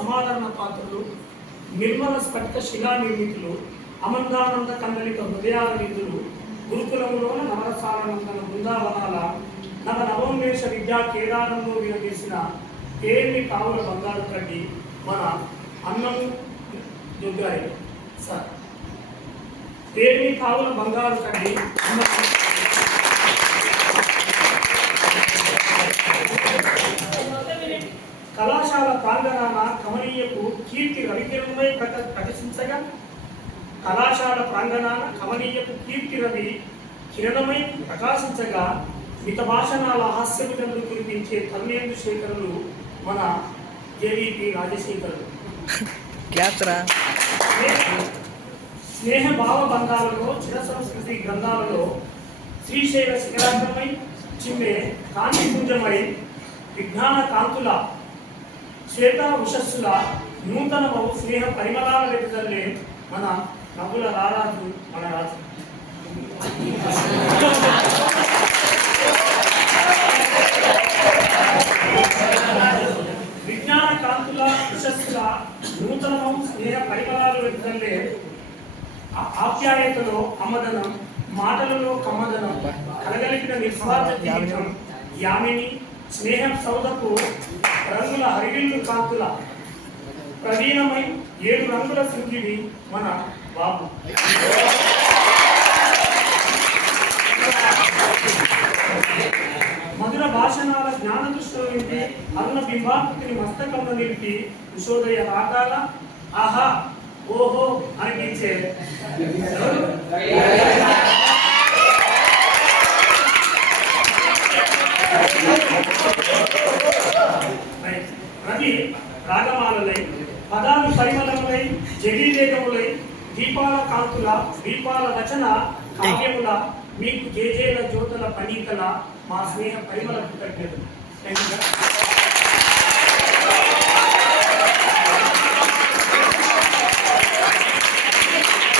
సమాధాన పాత్రలు, నిర్మల స్ఫటిక శిలా నిర్మితులు, అమందానంద కందలిక హృదయాల నిధులు, గురుకులంలోన నవరసాలనందన బృందావనాల నవోన్మేష విద్యా కేదారంలో విరగేసిన పేర్ని కావుల బంగారు కడ్డి మన అన్నము దుర్గారి సార్. పేర్ని కావుల బంగారు కడ్డి కళాశాల ప్రాంగణాన కమనీయపు కీర్తి రవికిరణమై ప్రకాశించగా, కళాశాల ప్రాంగణాన కమనీయపు కీర్తి రవి కిరణమై ప్రకాశించగా, మిత భాషణాల హాస్యవిధులు కురిపించే తన్నేందు శేఖరులు మన జేవీపీ రాజశేఖరులు. స్నేహ భావ బంధాలలో చిర సంస్కృతి గ్రంథాలలో శ్రీశైల శిఖరాగ్రమై చిమ్మే కాంతి పుంజమై విజ్ఞాన కాంతుల శ్వేత ఉషస్సుల నూతనమౌ స్నేహ పరిమళాల వెతుదల్లే మన నవ్వుల రారాజు మన రాజు. విజ్ఞాన కాంతుల ఉషస్సుల నూతనమౌ స్నేహ పరిమళాలు వెతుదల్లే ఆప్యాయతలో అమ్మదనం, మాటలలో కమ్మదనం, కలగలిపిన నిస్వార్థ జీవితం, యామిని స్నేహం సౌదపు రంగుల హరివిల్లు కాంతుల ప్రవీణమై 7 రంగుల సింగిడి మన బాబు. మధుర భాషణాల జ్ఞాన దృష్టిలో నింపి అరుణ బింబాకృతిని మస్తకంలో నిలిపి ఉషోదయ రాగాల ఆహా ఓహో అనిపించే రవి రాగమాలలై పదాలు పరిమళములై జగీవేగములై దీపాల కాంతుల దీపాల రచన కావ్యముల మీకు జేజేల జ్యోతుల పనీకల మా స్నేహ పరిమళ కృతజ్ఞతలు.